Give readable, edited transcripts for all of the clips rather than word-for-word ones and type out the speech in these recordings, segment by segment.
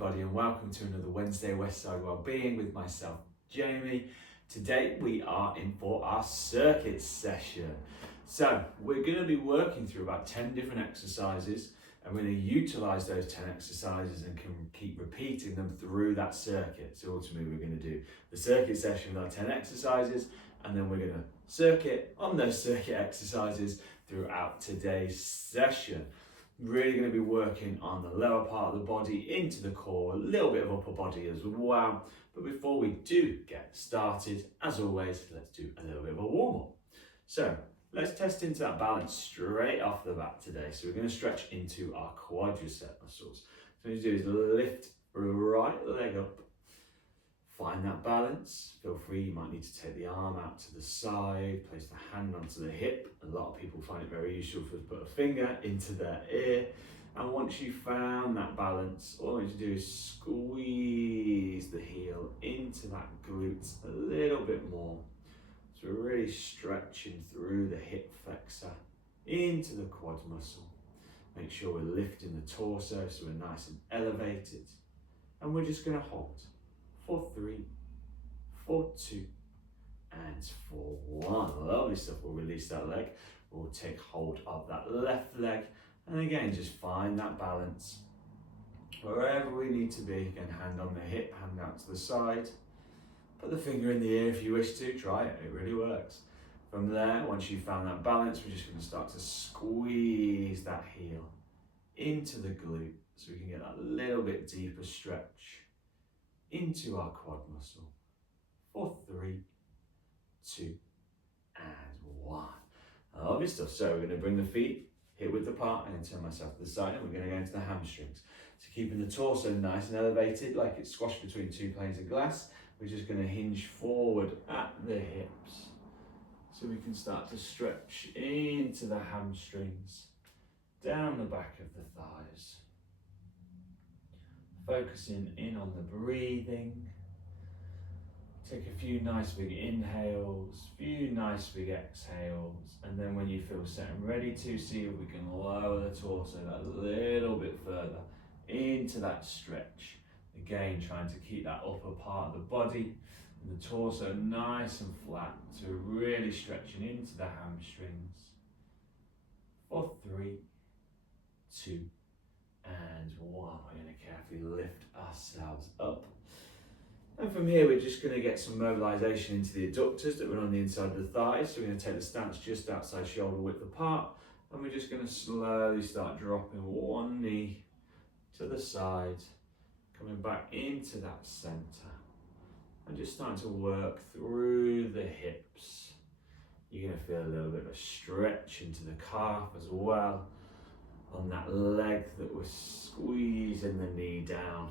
everybody, and welcome to another Wednesday Westside Wellbeing with myself, Jamie. Today we are in for our circuit session. So we're going to be working through about 10 different exercises, and we're going to utilize those 10 exercises and can keep repeating them through that circuit. So ultimately we're going to do the circuit session with our 10 exercises, and then we're going to circuit on those circuit exercises throughout today's session. Really going to be working on the lower part of the body into the core, a little bit of upper body as well. But before we do get started, as always, let's do a little bit of a warm-up. So let's test into that balance straight off the bat today. So we're going to stretch into our quadricep muscles. So what you do is lift right leg up, find that balance. Feel free, you might need to take the arm out to the side, place the hand onto the hip. A lot of people find it very useful to put a finger into their ear. And once you've found that balance, all you need to do is squeeze the heel into that glute a little bit more. So we're really stretching through the hip flexor into the quad muscle. Make sure we're lifting the torso so we're nice and elevated. And we're just going to hold for 3, for 2, and for 1. Lovely stuff. We'll release that leg. We'll take hold of that left leg. And again, just find that balance. Wherever we need to be. Again, hand on the hip, hand out to the side. Put the finger in the ear if you wish to. Try it. It really works. From there, once you've found that balance, we're just going to start to squeeze that heel into the glute so we can get that little bit deeper stretch into our quad muscle for 3, 2, and 1. Lovely stuff. So we're going to bring the feet hip width apart and then turn myself to the side, and we're going to go into the hamstrings. So keeping the torso nice and elevated like it's squashed between 2 planes of glass, we're just going to hinge forward at the hips so we can start to stretch into the hamstrings, down the back of the thighs. Focusing in on the breathing. Take a few nice big inhales, few nice big exhales, and then when you feel set and ready to, see if we can lower the torso a little bit further into that stretch. Again, trying to keep that upper part of the body and the torso nice and flat, so really stretching into the hamstrings. For 3, 2, and 1. We're going to carefully lift ourselves up. And from here, we're just going to get some mobilization into the adductors that run on the inside of the thighs. So we're going to take the stance just outside shoulder width apart. And we're just going to slowly start dropping one knee to the side, coming back into that center. And just starting to work through the hips. You're going to feel a little bit of a stretch into the calf as well, on that leg that we're squeezing the knee down.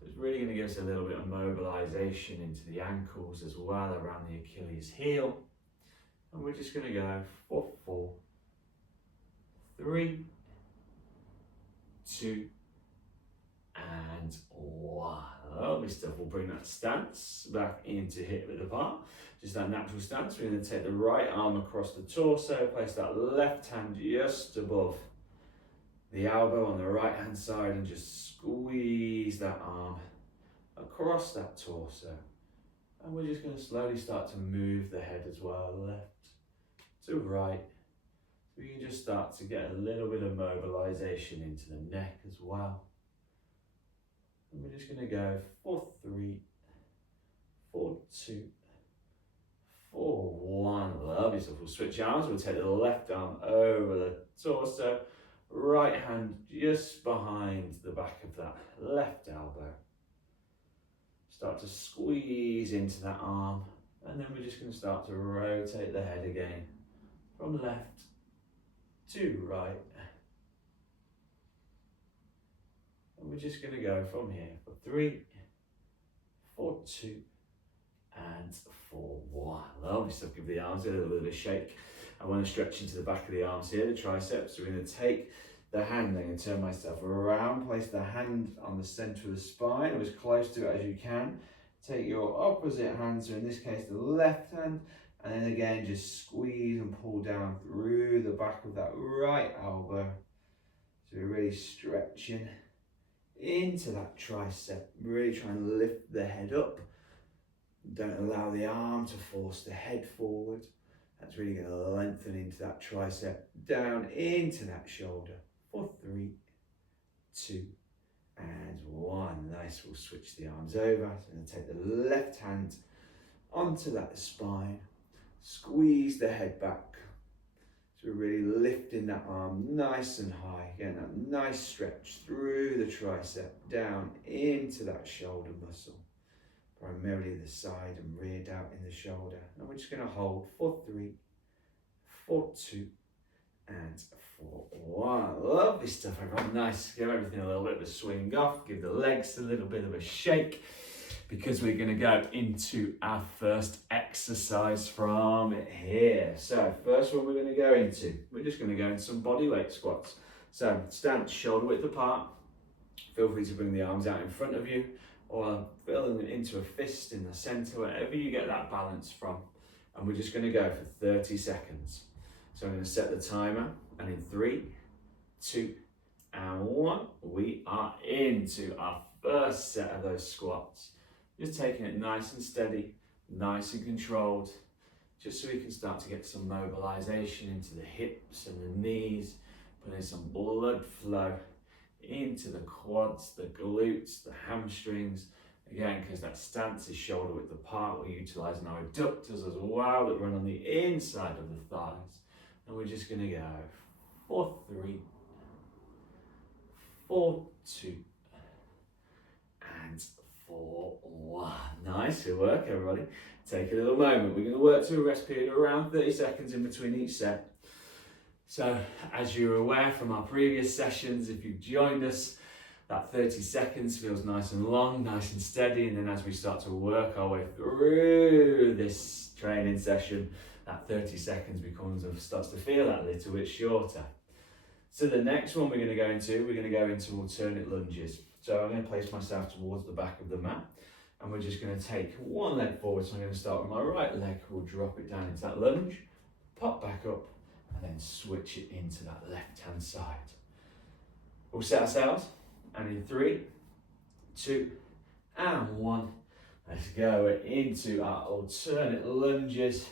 So it's really going to give us a little bit of mobilization into the ankles as well, around the Achilles heel. And we're just going to go for 4, 3, 2, and 1. Lovely stuff. We'll bring that stance back into hip width apart. Just that natural stance. We're going to take the right arm across the torso, place that left hand just above the elbow on the right hand side, and just squeeze that arm across that torso. And we're just going to slowly start to move the head as well, left to right. So we can just start to get a little bit of mobilization into the neck as well. And we're just going to go for 3, for 2, for 1. Lovely. So we'll switch arms. We'll take the left arm over the torso, right hand just behind the back of that left elbow. Start to squeeze into that arm, and then we're just going to start to rotate the head again from left to right. And we're just going to go from here for 3, for 2, and for 1. Lovely stuff. Give the arms a little bit of a shake. I want to stretch into the back of the arms here, the triceps. So we're going to take the hand, I'm going to turn myself around, place the hand on the center of the spine, or as close to it as you can. Take your opposite hand, so in this case the left hand, and then again just squeeze and pull down through the back of that right elbow. So we're really stretching into that tricep. Really try and lift the head up. Don't allow the arm to force the head forward. That's really going to lengthen into that tricep, down into that shoulder. For 3, 2, and 1. Nice, we'll switch the arms over. So I'm going to take the left hand onto that spine, squeeze the head back. So we're really lifting that arm nice and high. Again, that nice stretch through the tricep, down into that shoulder muscle. Primarily the side and rear out in the shoulder. And we're just going to hold for 3, for 2, and for 1. Lovely stuff, everyone. Nice. Give everything a little bit of a swing off. Give the legs a little bit of a shake, because we're going to go into our first exercise from here. So first one we're going to go into, we're just going to go into some body weight squats. So stand shoulder width apart. Feel free to bring the arms out in front of you, or fill them into a fist in the center, wherever you get that balance from. And we're just going to go for 30 seconds. So I'm going to set the timer, and in 3, 2, and 1, we are into our first set of those squats. Just taking it nice and steady, nice and controlled, just so we can start to get some mobilization into the hips and the knees, putting some blood flow into the quads, the glutes, the hamstrings. Again, because that stance is shoulder width apart, we're utilizing our adductors as well that run on the inside of the thighs. And we're just going to go for 3, for 2, and for 1. Nice, good work, everybody. Take a little moment. We're going to work to a rest period of around 30 seconds in between each set. So, as you're aware from our previous sessions, if you've joined us, that 30 seconds feels nice and long, nice and steady, and then as we start to work our way through this training session, that 30 seconds starts to feel that little bit shorter. So the next one we're going to go into alternate lunges. So I'm going to place myself towards the back of the mat, and we're just going to take one leg forward. So I'm going to start with my right leg, we'll drop it down into that lunge, pop back up, and then switch it into that left-hand side. We'll set ourselves, and in 3, 2, and 1, let's go into our alternate lunges.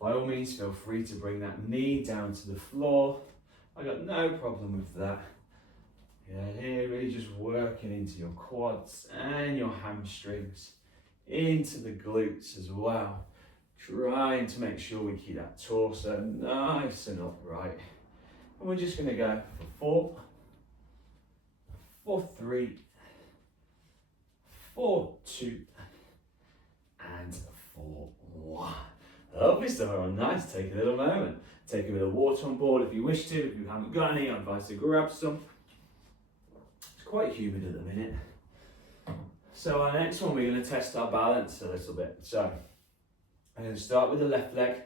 By all means, feel free to bring that knee down to the floor. I got no problem with that. Yeah, here really just working into your quads and your hamstrings, into the glutes as well. Trying to make sure we keep that torso nice and upright. And we're just going to go for 4, for 3, for 2, and for 1. Lovely stuff, everyone. Nice. Take a little moment. Take a bit of water on board if you wish to. If you haven't got any, I advise to grab some. It's quite humid at the minute. So our next one, we're going to test our balance a little bit. So I'm going to start with the left leg.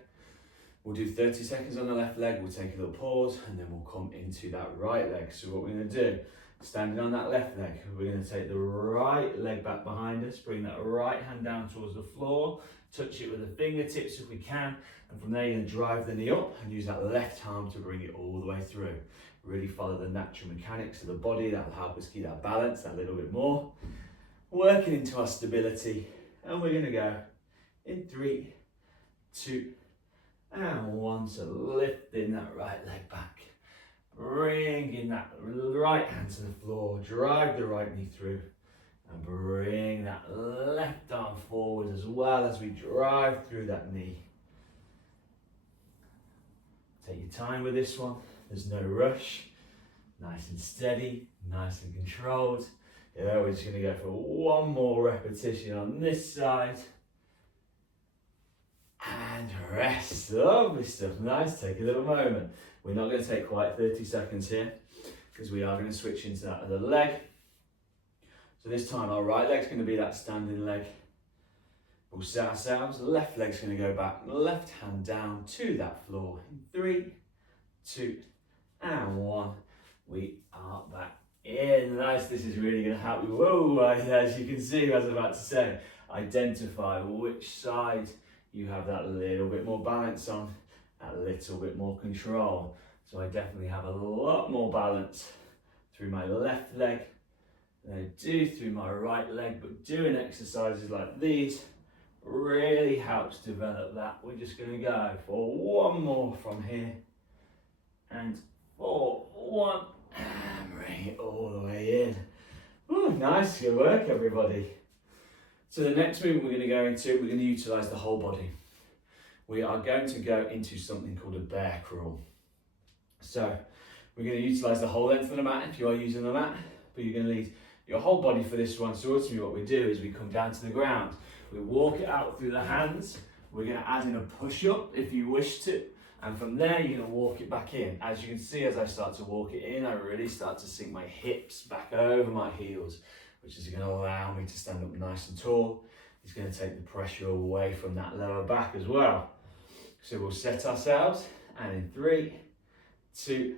We'll do 30 seconds on the left leg. We'll take a little pause, and then we'll come into that right leg. So what we're going to do, standing on that left leg, we're going to take the right leg back behind us, bring that right hand down towards the floor, touch it with the fingertips if we can, and from there you're going to drive the knee up and use that left arm to bring it all the way through. Really follow the natural mechanics of the body. That will help us keep that balance that little bit more. Working into our stability, and we're going to go in 3, 2, and 1. So lifting that right leg back, bringing that right hand to the floor, drive the right knee through, and bring that left arm forward as well as we drive through that knee. Take your time with this one, there's no rush. Nice and steady, nice and controlled. Yeah, we're just going to go for one more repetition on this side. And rest. Lovely stuff. Nice. Take a little moment. We're not going to take quite 30 seconds here, because we are going to switch into that other leg. So this time our right leg's going to be that standing leg. We'll set ourselves. Left leg's going to go back. Left hand down to that floor. In 3, 2, and 1. We are back in. Nice. This is really going to help you. Whoa, as you can see, as I was about to say, identify which side you have that little bit more balance on, that little bit more control. So I definitely have a lot more balance through my left leg, I do through my right leg, but doing exercises like these really helps develop that. We're just going to go for one more from here, and 4, 1, and bring it all the way in. Ooh, nice, good work everybody. So the next movement we're going to go into, we're going to utilise the whole body. We are going to go into something called a bear crawl. So we're going to utilise the whole length of the mat if you are using the mat, but you're going to need your whole body for this one. So ultimately what we do is we come down to the ground, we walk it out through the hands, we're going to add in a push-up if you wish to, and from there you're going to walk it back in. As you can see, as I start to walk it in, I really start to sink my hips back over my heels, which is going to allow me to stand up nice and tall. It's going to take the pressure away from that lower back as well. So we'll set ourselves, and in 3, 2,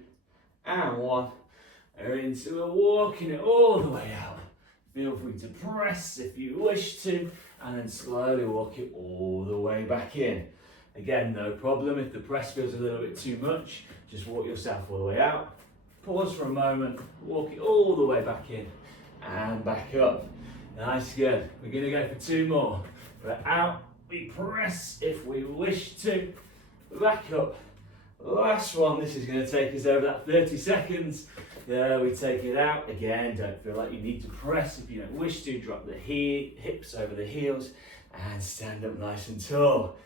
and 1, we're into we're walking it all the way out. Feel free to press if you wish to, and then slowly walk it all the way back in. Again, no problem if the press feels a little bit too much, just walk yourself all the way out. Pause for a moment, walk it all the way back in, and back up. Nice, good. We're going to go for 2 more. We're out, we press if we wish to, back up. Last one, this is going to take us over that 30 seconds. There, we take it out. Again, don't feel like you need to press if you don't wish to. Drop the hips over the heels and stand up nice and tall.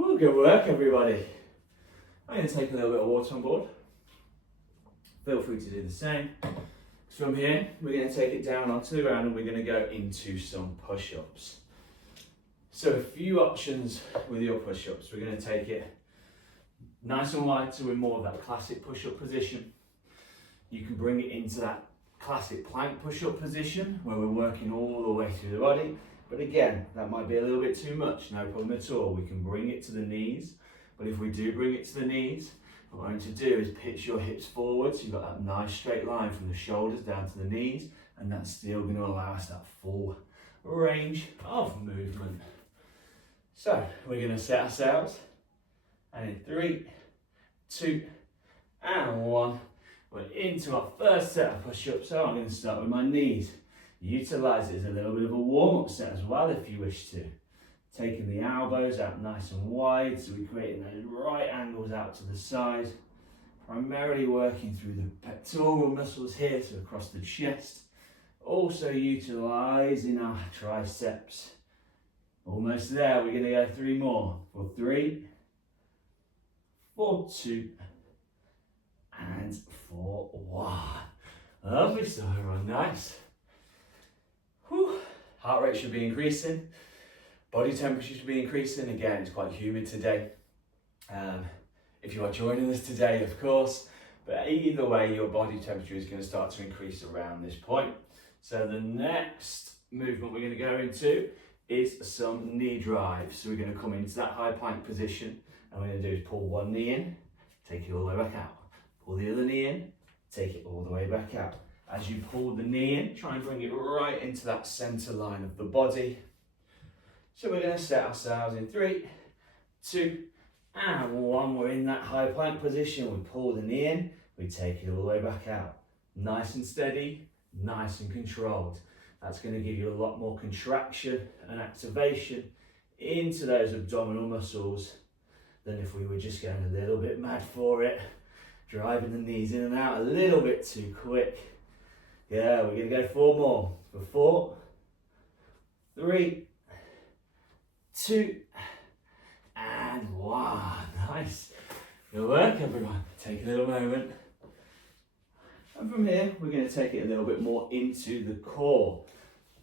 Ooh, good work, everybody. I'm going to take a little bit of water on board. Feel free to do the same. From here, we're going to take it down onto the ground and we're going to go into some push-ups. So a few options with your push-ups. We're going to take it nice and wide, so we're more of that classic push-up position. You can bring it into that classic plank push-up position where we're working all the way through the body. But again, that might be a little bit too much, no problem at all. We can bring it to the knees, but if we do bring it to the knees, what we're going to do is pitch your hips forward, so you've got that nice straight line from the shoulders down to the knees, and that's still going to allow us that full range of movement. So we're going to set ourselves, and in 3, 2, and 1, we're into our first set of push-ups. So I'm going to start with my knees. Utilise it as a little bit of a warm-up set as well if you wish to. Taking the elbows out nice and wide, so we're creating those right angles out to the side. Primarily working through the pectoral muscles here, so across the chest. Also utilising our triceps. Almost there, we're going to go 3 more. For 3, 4, 2, and 4, 1. Lovely stuff, everyone, nice. Whew. Heart rate should be increasing. Body temperature should be increasing. Again, it's quite humid today. If you are joining us today, of course, but either way, your body temperature is going to start to increase around this point. So the next movement we're going to go into is some knee drives. So we're going to come into that high plank position, and what we're going to do is pull one knee in, take it all the way back out. Pull the other knee in, take it all the way back out. As you pull the knee in, try and bring it right into that center line of the body. So we're going to set ourselves in 3, 2, and 1. We're in that high plank position. We pull the knee in, we take it all the way back out. Nice and steady, nice and controlled. That's going to give you a lot more contraction and activation into those abdominal muscles than if we were just going a little bit mad for it, driving the knees in and out a little bit too quick. Yeah, we're going to go 4 more. For 4, 3, 2, and 1. Nice. Good work, everyone. Take a little moment. And from here, we're going to take it a little bit more into the core.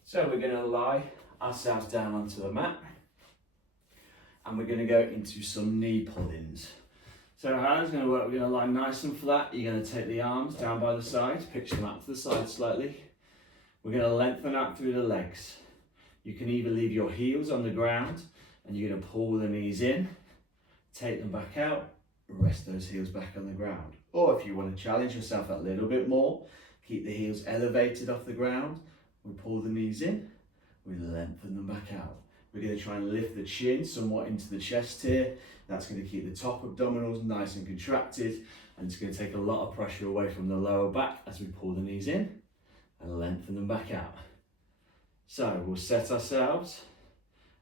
So we're going to lie ourselves down onto the mat, and we're going to go into some knee pull-ins. So how it's going to work, we're going to lie nice and flat. You're going to take the arms down by the sides, pitch them out to the side slightly. We're going to lengthen out through the legs. You can either leave your heels on the ground, and you're going to pull the knees in, take them back out, rest those heels back on the ground. Or if you want to challenge yourself a little bit more, keep the heels elevated off the ground. We pull the knees in, we lengthen them back out. We're going to try and lift the chin somewhat into the chest here. That's going to keep the top abdominals nice and contracted, and it's going to take a lot of pressure away from the lower back as we pull the knees in and lengthen them back out. So we'll set ourselves,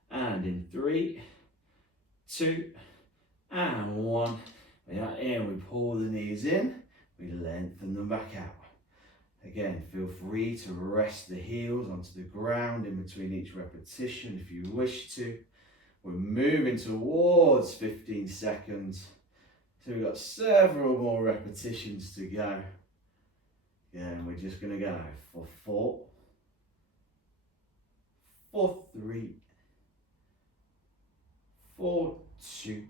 and in 3, 2, and 1. In, we pull the knees in, we lengthen them back out. Again, feel free to rest the heels onto the ground in between each repetition if you wish to. We're moving towards 15 seconds. So we've got several more repetitions to go. And we're just going to go for 4, for 3, for 2,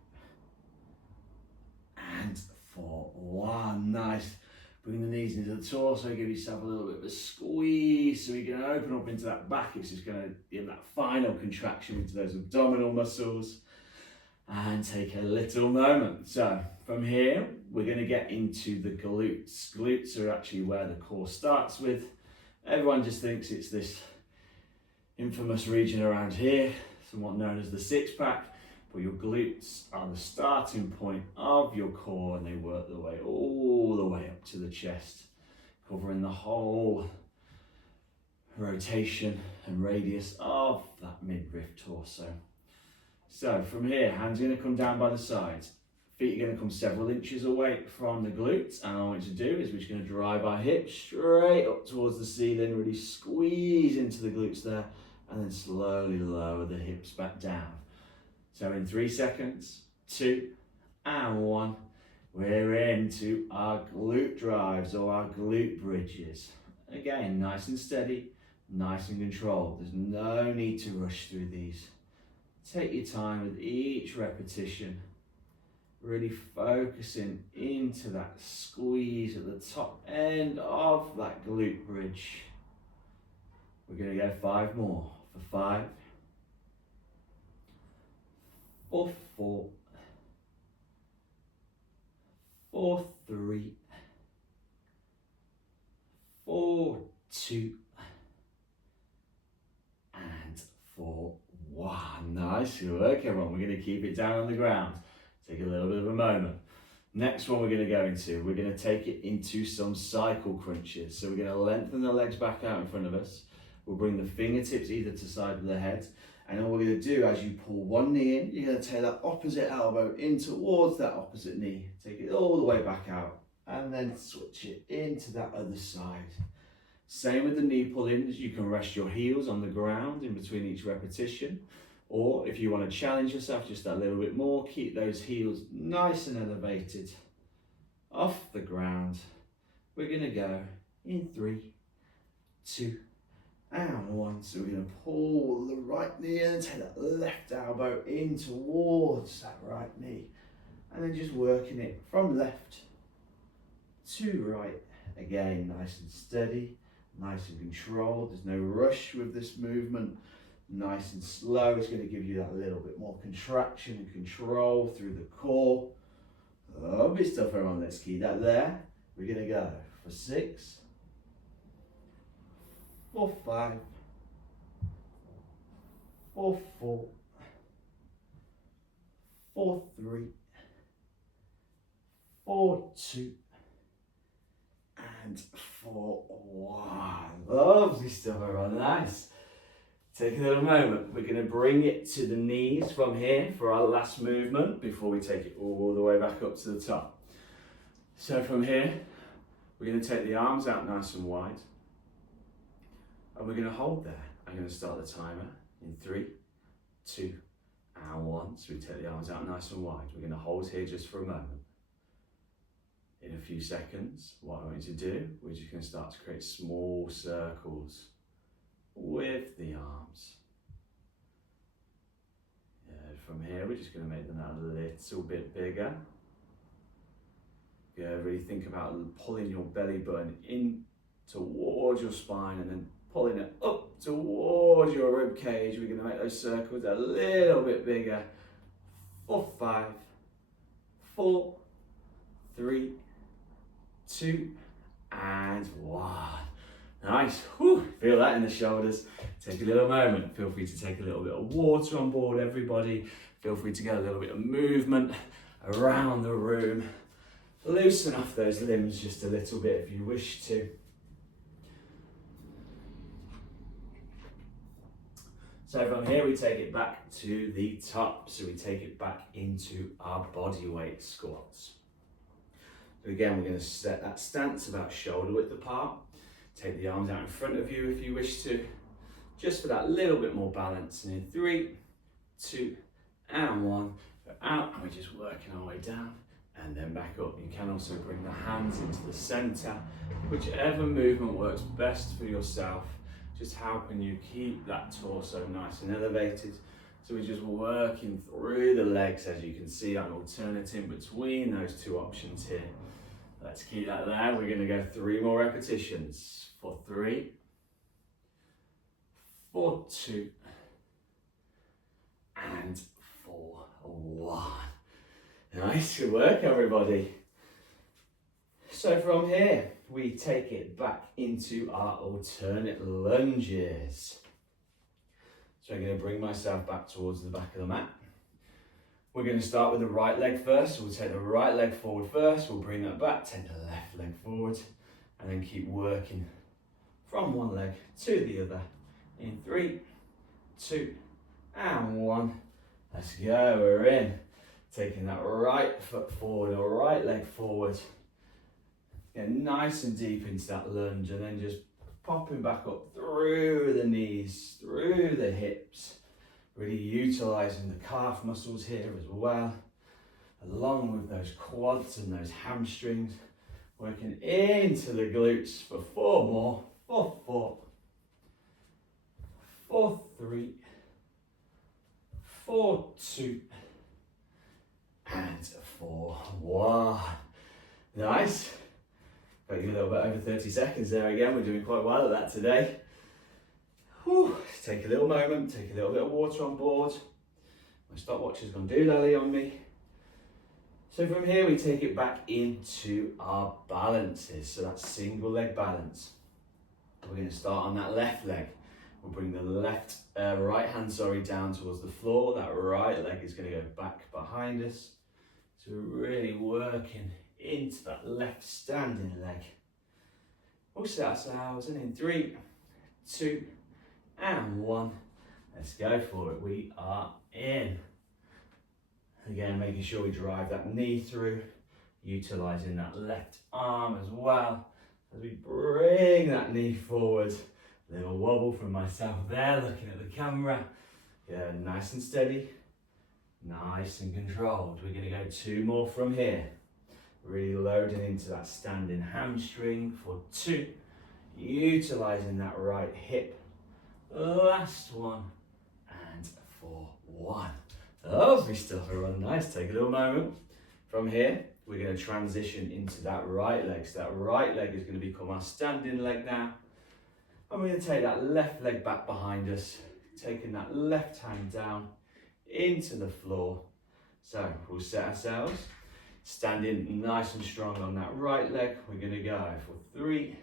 and for 1. Nice. Bring the knees into the torso, give yourself a little bit of a squeeze so you can open up into that back. It's just going to give that final contraction into those abdominal muscles. And take a little moment. So from here, we're going to get into the glutes. Glutes are actually where the core starts with. Everyone just thinks it's this infamous region around here, somewhat known as the six-pack. But your glutes are the starting point of your core, and they work their way all the way up to the chest, covering the whole rotation and radius of that midriff torso. So from here, hands are going to come down by the sides. Feet are going to come several inches away from the glutes. And all I want you to do is we're just going to drive our hips straight up towards the ceiling, really squeeze into the glutes there, and then slowly lower the hips back down. So in 3 seconds, 2, and 1, we're into our glute drives or our glute bridges. Again, nice and steady, nice and controlled. There's no need to rush through these. Take your time with each repetition, really focusing into that squeeze at the top end of that glute bridge. We're going to go 5 more. For 5, for 4, for 3, for 2, and for 1. Nice work, everyone. We're going to keep it down on the ground. Take a little bit of a moment. Next one we're going to go into, we're going to take it into some cycle crunches. So we're going to lengthen the legs back out in front of us. We'll bring the fingertips either to side of the head. And all we're going to do, as you pull one knee in, you're going to take that opposite elbow in towards that opposite knee. Take it all the way back out. And then switch it into that other side. Same with the knee pull-ins. You can rest your heels on the ground in between each repetition. Or if you want to challenge yourself just a little bit more, keep those heels nice and elevated off the ground. We're going to go in 3, 2, and 1. So we're going to pull the right knee in and take that left elbow in towards that right knee. And then just working it from left to right. Again, nice and steady, nice and controlled. There's no rush with this movement. Nice and slow. It's going to give you that little bit more contraction and control through the core. Lovely stuff, everyone. Let's keep that there. We're going to go for 6, for 5, for 4, for 3, for 2, and for 1. Lovely stuff, everyone. Nice. Take a little moment. We're going to bring it to the knees from here for our last movement before we take it all the way back up to the top. So from here, we're going to take the arms out nice and wide. And we're going to hold there. I'm going to start the timer in 3, 2, and 1. So we take the arms out nice and wide. We're going to hold here just for a moment. In a few seconds, what I want you to do, we're just going to start to create small circles with the arms. From here, we're just going to make them a little bit bigger. Really think about pulling your belly button in towards your spine and then pulling it up towards your rib cage. We're going to make those circles a little bit bigger. For 5, 4, 3, 2, and 1. Nice. Whew. Feel that in the shoulders. Take a little moment. Feel free to take a little bit of water on board, everybody. Feel free to get a little bit of movement around the room. Loosen off those limbs just a little bit if you wish to. So from here we take it back to the top. So we take it back into our body weight squats. So again, we're going to set that stance about shoulder width apart. Take the arms out in front of you if you wish to, just for that little bit more balance. And in 3, 2, and 1, go out, and we're just working our way down and then back up. You can also bring the hands into the center, whichever movement works best for yourself. Just how can you keep that torso nice and elevated? So we're just working through the legs, as you can see. I'm alternating between those two options here. Let's keep that there. We're going to go 3 more repetitions. For 3, for 2, and for 1. Nice, good work everybody. So from here, we take it back into our alternate lunges. So I'm going to bring myself back towards the back of the mat. We're going to start with the right leg first. So we'll take the right leg forward first. We'll bring that back, take the left leg forward, and then keep working from one leg to the other. In 3, 2, and 1. Let's go, we're in. Taking that right foot forward or right leg forward. Get nice and deep into that lunge, and then just popping back up through the knees, through the hips. Really utilising the calf muscles here as well, along with those quads and those hamstrings. Working into the glutes for 4 more. For 4, for 3, for 2, and for 1. Nice. Got you a little bit over 30 seconds there again. We're doing quite well at that today. Whew. Take a little moment, take a little bit of water on board. My stopwatch has gone doodally on me. So from here we take it back into our balances. So that's single leg balance. We're going to start on that left leg. We'll bring the right hand down towards the floor. That right leg is going to go back behind us. So we're really working into that left standing leg. We'll set ourselves, and in 3, 2, and 1. Let's go for it. We are in. Again, making sure we drive that knee through, utilising that left arm as well. As we bring that knee forward. A little wobble from myself there, looking at the camera. Yeah, nice and steady, nice and controlled. We're going to go 2 more from here. Really loading into that standing hamstring for 2. Utilising that right hip. Last one, and for 1. Lovely stuff, everyone. Nice. Take a little moment. From here, we're going to transition into that right leg. So that right leg is going to become our standing leg now. And we're going to take that left leg back behind us, taking that left hand down into the floor. So we'll set ourselves, standing nice and strong on that right leg. We're going to go for 3,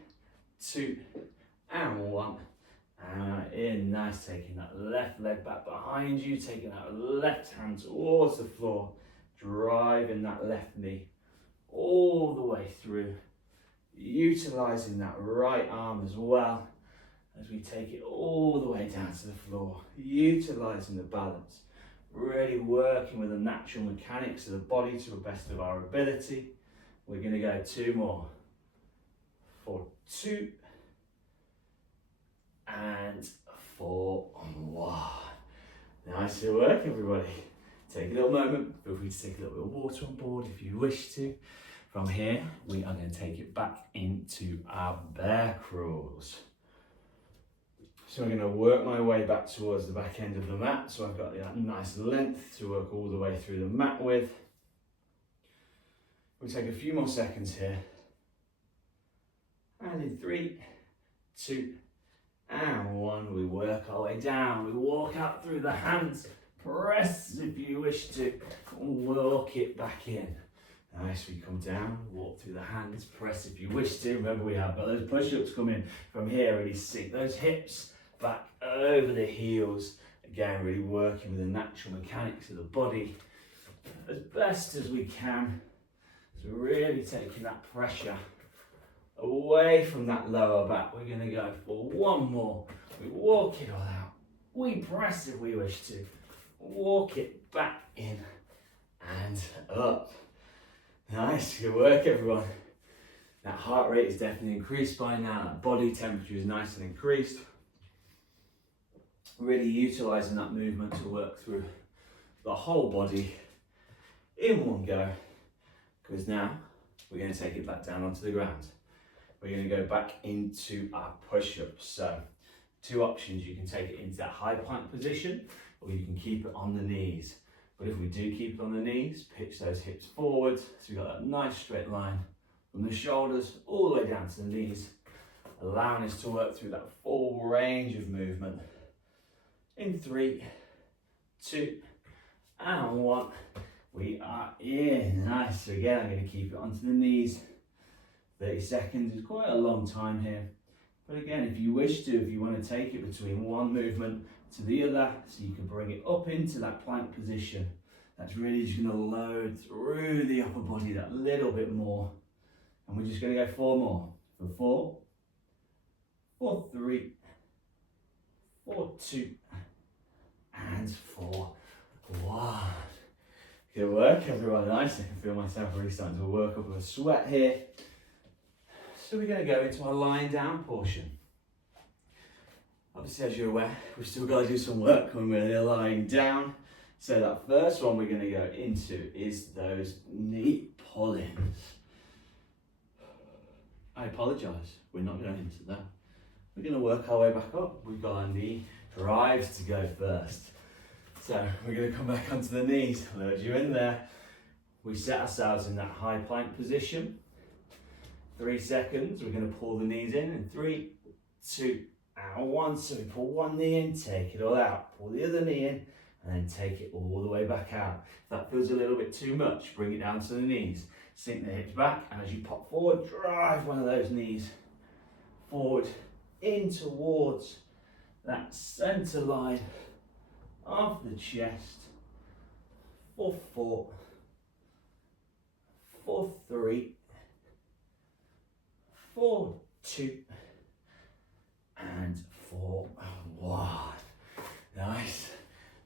2, and 1. And in, nice, taking that left leg back behind you, taking that left hand towards the floor, driving that left knee all the way through, utilising that right arm as well as we take it all the way down to the floor, utilising the balance, really working with the natural mechanics of the body to the best of our ability. We're going to go 2 more. For 2, and for 1. Nice work, everybody. Take a little moment. Feel free to take a little bit of water on board if you wish to. From here, we are going to take it back into our bear crawls. So I'm going to work my way back towards the back end of the mat. So I've got that nice length to work all the way through the mat with. We'll take a few more seconds here. And in 3, 2, and 1, we work our way down. We walk out through the hands. Press if you wish to. Walk it back in. Nice, we come down, walk through the hands, press if you wish to. Remember, we have got those push-ups coming from here. Really sink those hips back over the heels. Again, really working with the natural mechanics of the body as best as we can. So really taking that pressure away from that lower back. We're going to go for 1 more. We walk it all out. We press if we wish to. Walk it back in and up. Nice, good work everyone. That heart rate is definitely increased by now. That body temperature is nice and increased. Really utilising that movement to work through the whole body in one go. Because now we're going to take it back down onto the ground. We're going to go back into our push-ups. So 2 options, you can take it into that high plank position or you can keep it on the knees. But if we do keep it on the knees, pitch those hips forward. So we've got that nice straight line from the shoulders all the way down to the knees, allowing us to work through that full range of movement. In 3, 2, and 1. We are in. Nice. So again, I'm going to keep it onto the knees. 30 seconds is quite a long time here. But again, if you wish to, if you want to take it between one movement to the other, so you can bring it up into that plank position, that's really just going to load through the upper body that little bit more. And we're just going to go 4 more. For 4, 4, 3, 4, 2, and 4, 1. Good work everyone, nice. I can feel myself really starting to work up a sweat here. So we're going to go into our lying down portion. Obviously, as you're aware, we've still got to do some work when we're lying down. So that first one we're going to go into is those knee pull-ins. I apologise, we're not going into that. We're going to work our way back up. We've got our knee drives to go first. So we're going to come back onto the knees, load you in there. We set ourselves in that high plank position. 3 seconds, we're going to pull the knees in 3, 2, and 1. So we pull one knee in, take it all out, pull the other knee in, and then take it all the way back out. If that feels a little bit too much, bring it down to the knees. Sink the hips back, and as you pop forward, drive one of those knees forward in towards that centre line of the chest. For 4, for 3, 4, 2, and 4, 1. Nice.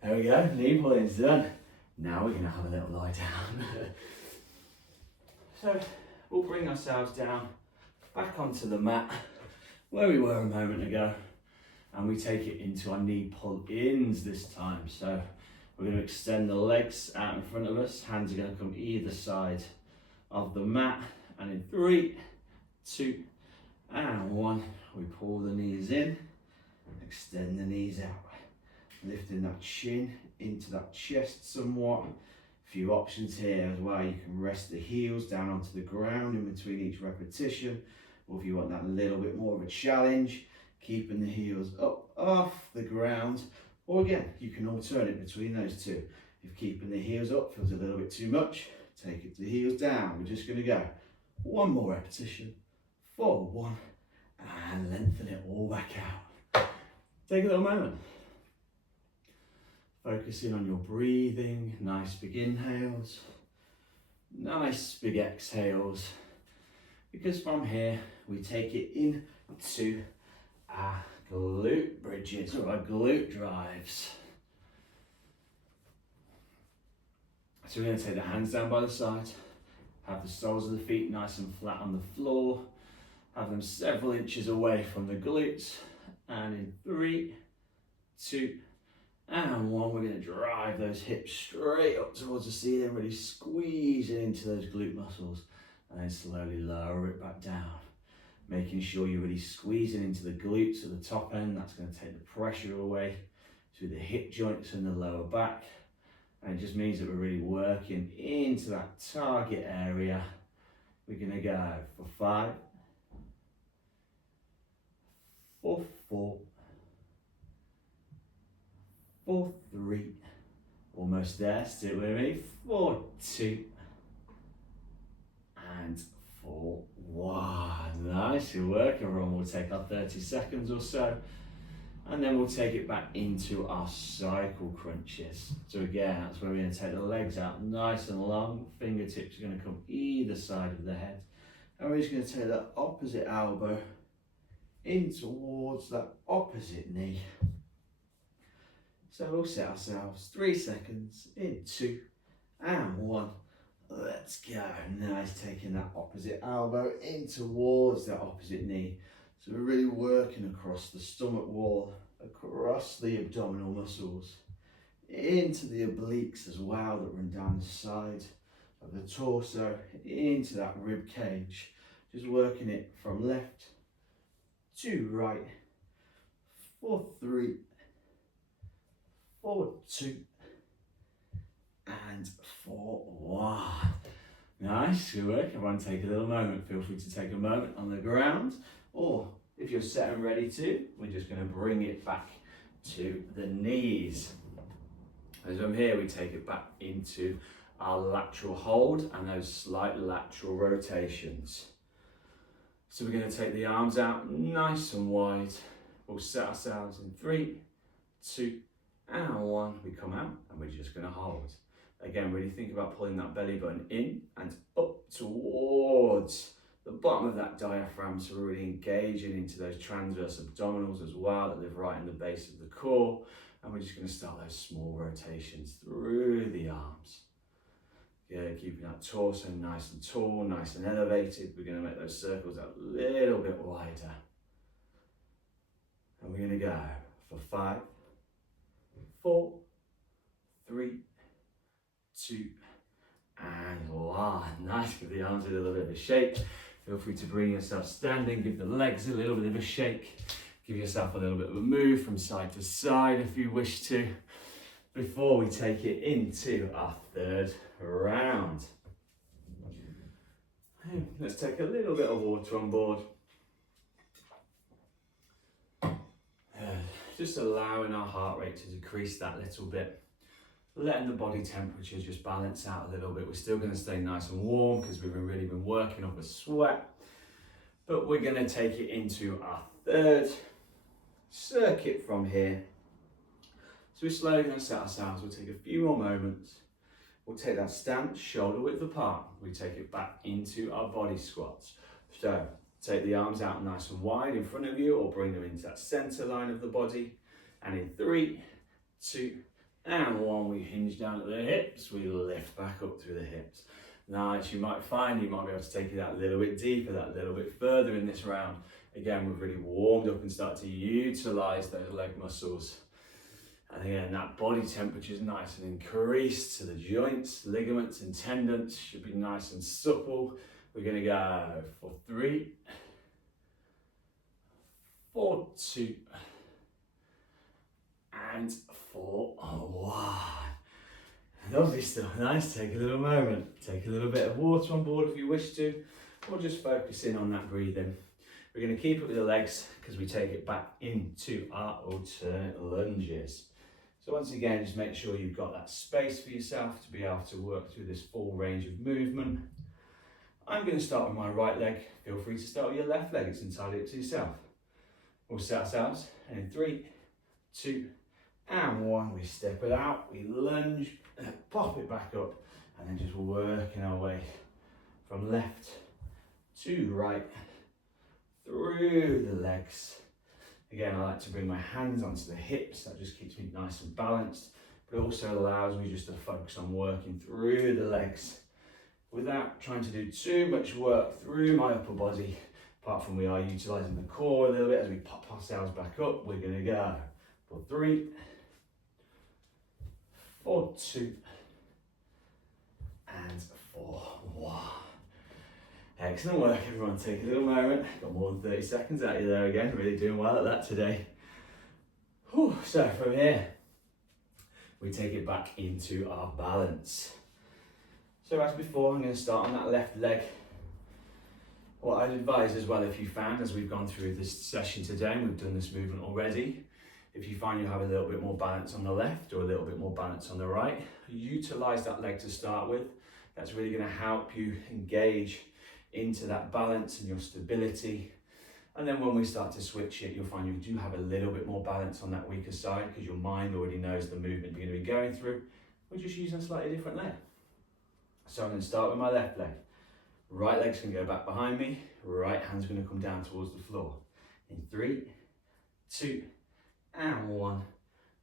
There we go, knee pull-ins done. Now we're going to have a little lie down. So we'll bring ourselves down back onto the mat where we were a moment ago, and we take it into our knee pull-ins this time. So we're going to extend the legs out in front of us, hands are going to come either side of the mat, and in 3, 2, and 1, we pull the knees in, extend the knees out, lifting that chin into that chest somewhat. A few options here as well. You can rest the heels down onto the ground in between each repetition, or if you want that a little bit more of a challenge, keeping the heels up off the ground, or again, you can alternate between those two. If keeping the heels up feels a little bit too much, take it to the heels down. We're just going to go 1 more repetition, 4, 1, and lengthen it all back out. Take a little moment. Focusing on your breathing, nice big inhales, nice big exhales, because from here we take it into our glute bridges or our glute drives. So we're going to take the hands down by the side, have the soles of the feet nice and flat on the floor, have them several inches away from the glutes, and in 3, 2, and 1, we're going to drive those hips straight up towards the ceiling, really squeeze it into those glute muscles, and then slowly lower it back down. Making sure you're really squeezing into the glutes at the top end. That's going to take the pressure away to the hip joints and the lower back. And it just means that we're really working into that target area. We're going to go for 5, for 4, for 3, almost there, stick with me, 4, 2, and 4, 1. Nice, good work everyone. We'll take our 30 seconds or so, and then we'll take it back into our cycle crunches. So again, that's where we're going to take the legs out nice and long, fingertips are going to come either side of the head, and we're just going to take that opposite elbow in towards that opposite knee. So we'll set ourselves 3 seconds in 2 and 1. Let's go. Nice, taking that opposite elbow in towards that opposite knee. So we're really working across the stomach wall, across the abdominal muscles, into the obliques as well that run down the side of the torso, into that rib cage. Just working it from left to right, for 3, for 2, and for 1. Nice, good work. Everyone take a little moment. Feel free to take a moment on the ground, or if you're set and ready to, we're just going to bring it back to the knees. As from here, we take it back into our lateral hold and those slight lateral rotations. So we're going to take the arms out nice and wide. We'll set ourselves in 3, 2, and 1. We come out and we're just going to hold. Again, really think about pulling that belly button in and up towards the bottom of that diaphragm. So we're really engaging into those transverse abdominals as well that live right in the base of the core. And we're just going to start those small rotations through the arms. Yeah, keeping that torso nice and tall, nice and elevated. We're going to make those circles a little bit wider. And we're going to go for 5, 4, 3, 2, and 1. Nice, give the arms a little bit of a shake. Feel free to bring yourself standing, give the legs a little bit of a shake. Give yourself a little bit of a move from side to side if you wish to, before we take it into our 3rd round. Let's take a little bit of water on board. Just allowing our heart rate to decrease that little bit. Letting the body temperature just balance out a little bit. We're still going to stay nice and warm because we've really been working off the sweat. But we're going to take it into our 3rd circuit from here. So we're slowly going to set ourselves. We'll take a few more moments. We'll take that stance shoulder width apart. We take it back into our body squats. So take the arms out nice and wide in front of you, or bring them into that center line of the body. And in 3, 2, and 1, we hinge down at the hips. We lift back up through the hips. Nice, you might find you might be able to take it that little bit deeper, that little bit further in this round. Again, we've really warmed up and started to utilize those leg muscles. And again, that body temperature is nice and increased, so the joints, ligaments and tendons should be nice and supple. We're going to go for 3, 4, 2, and 4, 1. Lovely stuff. Nice. Take a little moment. Take a little bit of water on board if you wish to, or just focus in on that breathing. We're going to keep it with the legs because we take it back into our alternate lunges. So once again, just make sure you've got that space for yourself to be able to work through this full range of movement. I'm going to start with my right leg. Feel free to start with your left leg. It's entirely up to yourself. We'll set ourselves, and in 3, 2, and 1, we step it out, we lunge, pop it back up, and then just working our way from left to right, through the legs. Again, I like to bring my hands onto the hips. That just keeps me nice and balanced, but it also allows me just to focus on working through the legs without trying to do too much work through my upper body. Apart from we are utilising the core a little bit as we pop ourselves back up. We're going to go for 3, 4, 2, and 4, 1. Excellent work, everyone. Take a little moment. Got more than 30 seconds out of you there again. Really doing well at that today. Whew. So from here, we take it back into our balance. So as before, I'm going to start on that left leg. What I'd advise as well, if you found, as we've gone through this session today, and we've done this movement already, if you find you have a little bit more balance on the left or a little bit more balance on the right, utilise that leg to start with. That's really going to help you engage into that balance and your stability. And then when we start to switch it, you'll find you do have a little bit more balance on that weaker side because your mind already knows the movement you're going to be going through. We're just using a slightly different leg. So I'm going to start with my left leg. Right leg's going to go back behind me. Right hand's going to come down towards the floor. In 3, 2, and 1.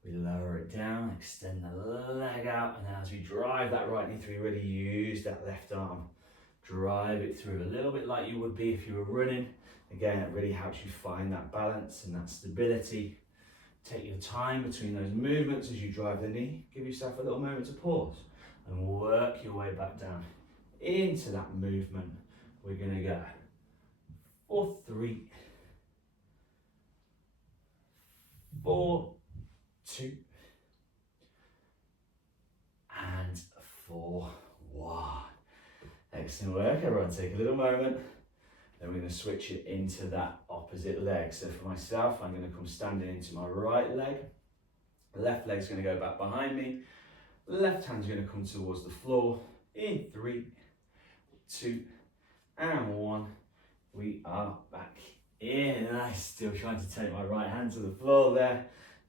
We lower it down, extend the leg out, and as we drive that right knee through, really use that left arm. Drive it through a little bit like you would be if you were running. Again, it really helps you find that balance and that stability. Take your time between those movements as you drive the knee. Give yourself a little moment to pause and work your way back down into that movement. We're going to go for 3, 4, 2, and 4, 1. Excellent work, everyone. Take a little moment. Then we're going to switch it into that opposite leg. So for myself, I'm going to come standing into my right leg. The left leg's going to go back behind me. The left hand's going to come towards the floor. In 3, 2, and 1. We are back in. I'm still trying to take my right hand to the floor there.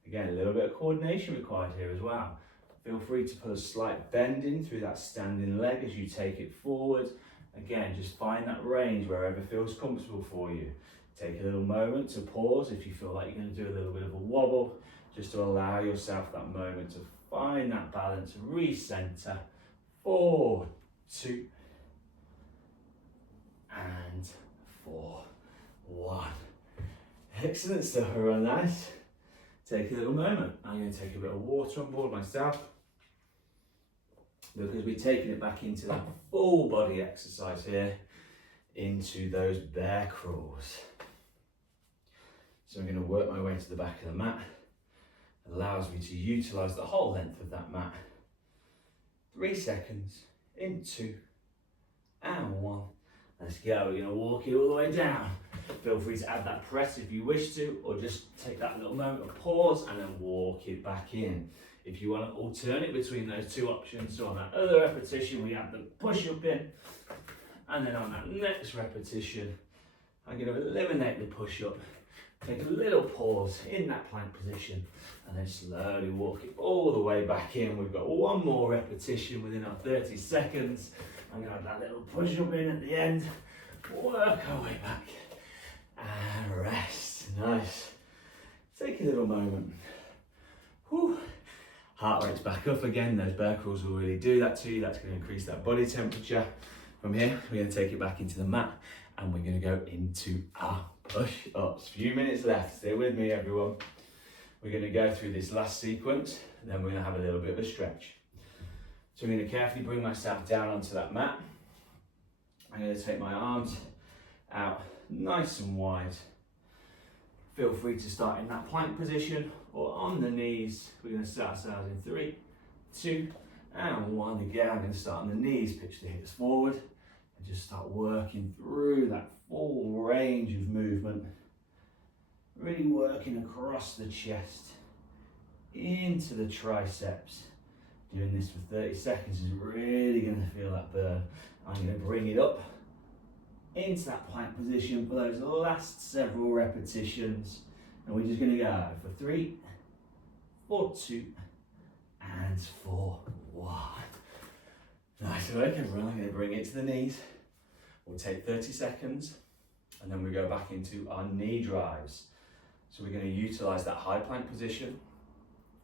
Again, a little bit of coordination required here as well. Feel free to put a slight bend in through that standing leg as you take it forward. Again, just find that range wherever feels comfortable for you. Take a little moment to pause if you feel like you're going to do a little bit of a wobble, just to allow yourself that moment to find that balance, recenter. 4, 2, and 4, 1. Excellent stuff, everyone. Nice. Take a little moment. I'm going to take a bit of water on board myself, because we're taking it back into that full body exercise here, into those bear crawls. So I'm going to work my way to the back of the mat. It allows me to utilise the whole length of that mat. 3 seconds, in 2, and 1. Let's go. We're going to walk it all the way down. Feel free to add that press if you wish to, or just take that little moment of pause and then walk it back in. If you want to alternate between those two options, so on that other repetition we have the push up in, and then on that next repetition I'm going to eliminate the push up, take a little pause in that plank position, and then slowly walk it all the way back in. We've got one more repetition within our 30 seconds. I'm going to have that little push up in at the end, work our way back, and rest. Nice. Take a little moment. Whew. Heart rate's back up again. Those bear crawls will really do that to you. That's going to increase that body temperature. From here, we're going to take it back into the mat, and we're going to go into our push-ups. Few minutes left. Stay with me, everyone. We're going to go through this last sequence, and then we're going to have a little bit of a stretch. So I'm going to carefully bring myself down onto that mat. I'm going to take my arms out nice and wide. Feel free to start in that plank position or on the knees. We're going to set ourselves in 3, 2, and 1. Again, I'm going to start on the knees, pitch the hips forward, and just start working through that full range of movement. Really working across the chest, into the triceps. Doing this for 30 seconds is really going to feel that burn. I'm going to bring it up into that plank position for those last several repetitions, and we're just going to go for 3, 4, 2, and 4, 1. Nice work, everyone. I'm going to bring it to the knees. We'll take 30 seconds, and then we go back into our knee drives. So we're going to utilise that high plank position.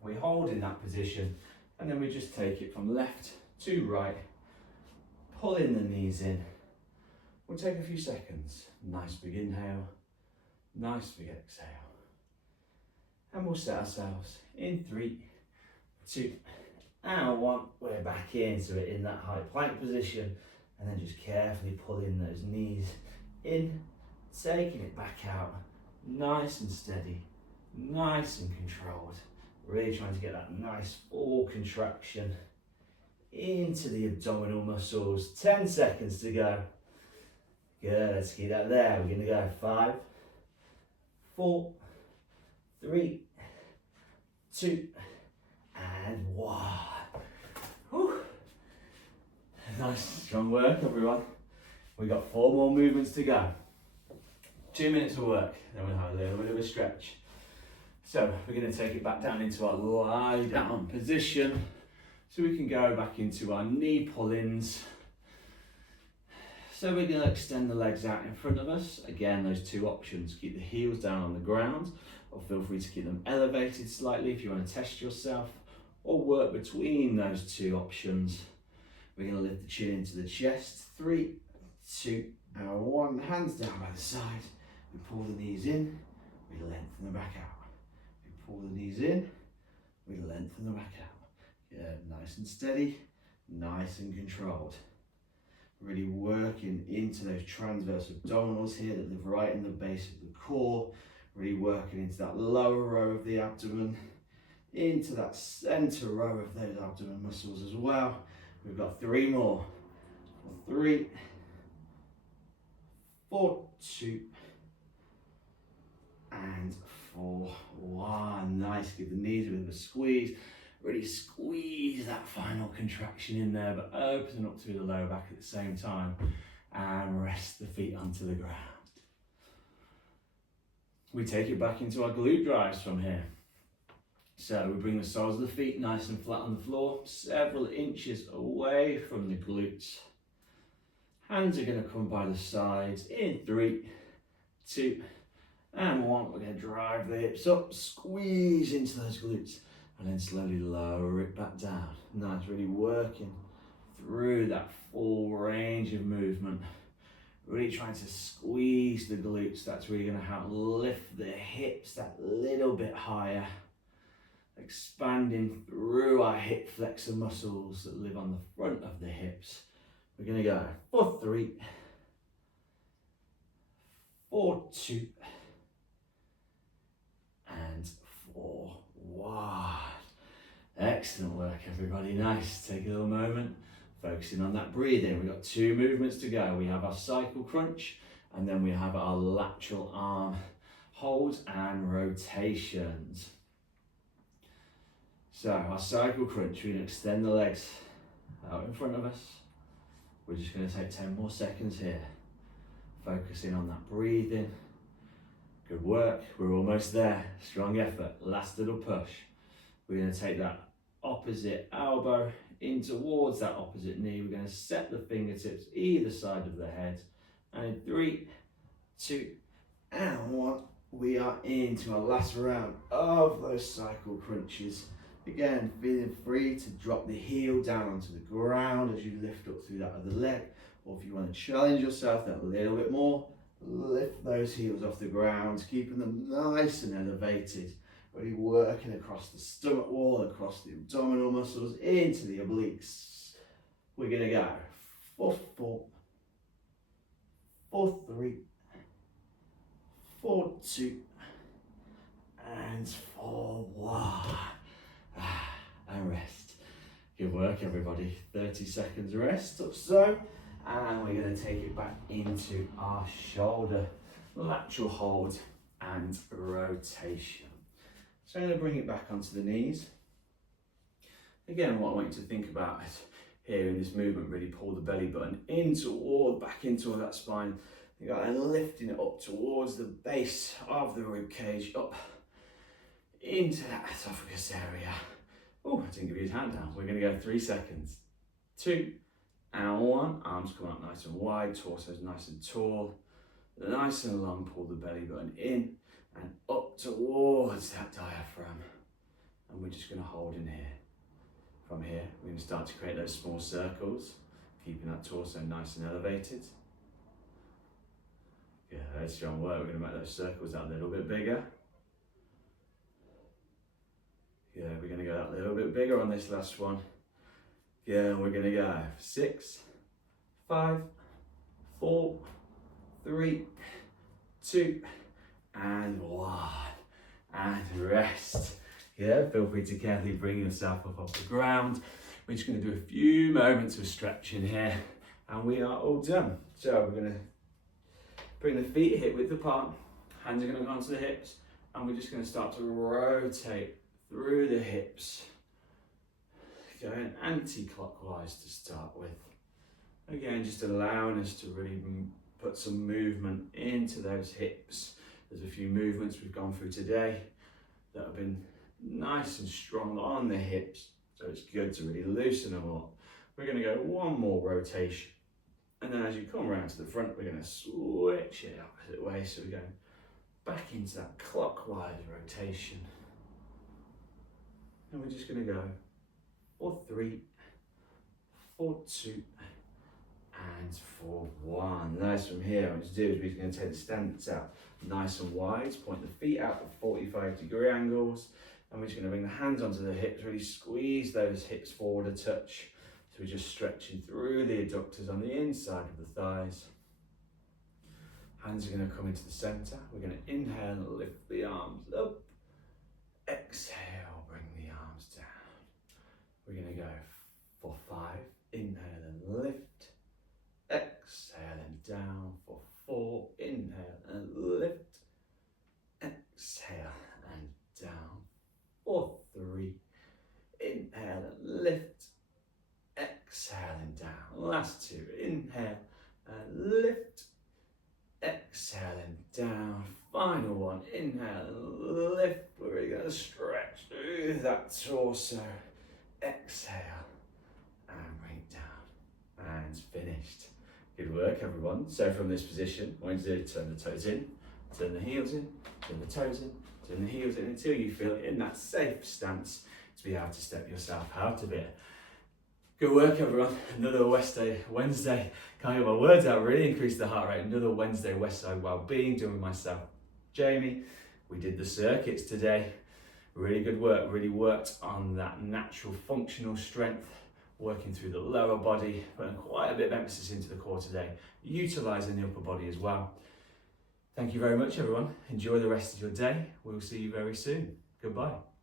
We hold in that position, and then we just take it from left to right, pulling the knees in. We'll take a few seconds. Nice big inhale, nice big exhale. And we'll set ourselves in 3, 2, and 1. We're back in, so we're in that high plank position, and then just carefully pulling those knees in, taking it back out, nice and steady, nice and controlled. Really trying to get that nice full contraction into the abdominal muscles. 10 seconds to go. Good, let's keep that there. We're going to go 5, 4, 3, 2, and 1. Whew. Nice, strong work, everyone. We've got 4 more movements to go. 2 minutes of work, then we'll have a little bit of a stretch. So we're going to take it back down into our lie down position, so we can go back into our knee pull-ins. So we're going to extend the legs out in front of us. Again, those 2 options, keep the heels down on the ground, or feel free to keep them elevated slightly if you want to test yourself, or work between those two options. We're going to lift the chin into the chest. 3, 2, and 1. Hands down by the side. We pull the knees in, we lengthen them back out. We pull the knees in, we lengthen them back out. Good, nice and steady, nice and controlled. Really working into those transverse abdominals here that live right in the base of the core. Really working into that lower row of the abdomen, into that center row of those abdomen muscles as well. We've got 3 more. 3, 4, 2, and 4, 1. Nice, give the knees a bit of a squeeze. Really squeeze that final contraction in there, but open up through the lower back at the same time, and rest the feet onto the ground. We take it back into our glute drives from here. So we bring the soles of the feet nice and flat on the floor, several inches away from the glutes. Hands are going to come by the sides in 3, 2, and 1. We're going to drive the hips up, squeeze into those glutes, and then slowly lower it back down. Nice, really working through that full range of movement. Really trying to squeeze the glutes. That's really going to help lift the hips that little bit higher. Expanding through our hip flexor muscles that live on the front of the hips. We're going to go for 3, 4, 2, and 4, 1. Excellent work, everybody. Nice. Take a little moment, focusing on that breathing. We've got 2 movements to go. We have our cycle crunch, and then we have our lateral arm holds and rotations. So our cycle crunch, we're going to extend the legs out in front of us. We're just going to take 10 more seconds here, focusing on that breathing. Good work, we're almost there. Strong effort, last little push. We're going to take that opposite elbow in towards that opposite knee. We're going to set the fingertips either side of the head. And in 3, 2, and 1, we are into our last round of those cycle crunches. Again, feeling free to drop the heel down onto the ground as you lift up through that other leg. Or if you want to challenge yourself that little bit more, lift those heels off the ground, keeping them nice and elevated. Really working across the stomach wall, across the abdominal muscles, into the obliques. We're going to go for 4, 4, 3, 4, 2, and 4, 1. And rest. Good work, everybody. 30 seconds rest or so, and we're going to take it back into our shoulder lateral hold and rotation. So I'm going to bring it back onto the knees. Again, what I want you to think about is here in this movement, really pull the belly button in toward, back into that spine. You got and lifting it up towards the base of the rib cage, up into that esophagus area. Oh, I didn't give you his hand down. We're going to go 3 seconds. 2, and 1. Arms come out nice and wide, torso's nice and tall. Nice and long, pull the belly button in and up towards that diaphragm. And we're just going to hold in here. From here, we're going to start to create those small circles, keeping that torso nice and elevated. Good, strong work. We're going to make those circles that little bit bigger. Yeah, we're going to go that little bit bigger on this last one. Yeah, we're going to go 6, 5, 4, 3, 2, and 1. And rest. Yeah, feel free to carefully bring yourself up off the ground. We're just going to do a few moments of stretching here, and we are all done. So we're going to bring the feet hip width apart, hands are going to go onto the hips, and we're just going to start to rotate through the hips, going anti-clockwise to start with. Again, just allowing us to really put some movement into those hips. There's a few movements we've gone through today that have been nice and strong on the hips, so it's good to really loosen them up. We're going to go one more rotation, and then as you come around to the front, we're going to switch it opposite way. So we're going back into that clockwise rotation. And we're just going to go for 3, for 2, and for 1. Nice. From here, what I'm going to do is we're going to take the stance out nice and wide, point the feet out at 45-degree angles, and we're just going to bring the hands onto the hips, really squeeze those hips forward a touch. So we're just stretching through the adductors on the inside of the thighs. Hands are going to come into the center. We're going to inhale and lift the arms up. Exhale, bring the arms down. We're going to go for 5. Inhale and lift. Exhale and down for 4. Inhale and lift. Exhale and down for 3. Inhale and lift. Exhale and down. Last 2. Inhale and lift. Exhale and down. Final 1. Inhale and lift. We're really going to stretch through that torso. Exhale and bring it down. And finished. Good work, everyone. So from this position, what you do is turn the toes in, turn the heels in, turn the toes in, turn the heels in until you feel in that safe stance to be able to step yourself out of it. Good work, everyone. Another Westside Wednesday. Can't get my words out, really increase the heart rate. Another Wednesday Westside Wellbeing, doing with myself, Jamie. We did the circuits today. Really good work, really worked on that natural functional strength, working through the lower body, putting quite a bit of emphasis into the core today, utilising the upper body as well. Thank you very much, everyone. Enjoy the rest of your day. We'll see you very soon. Goodbye.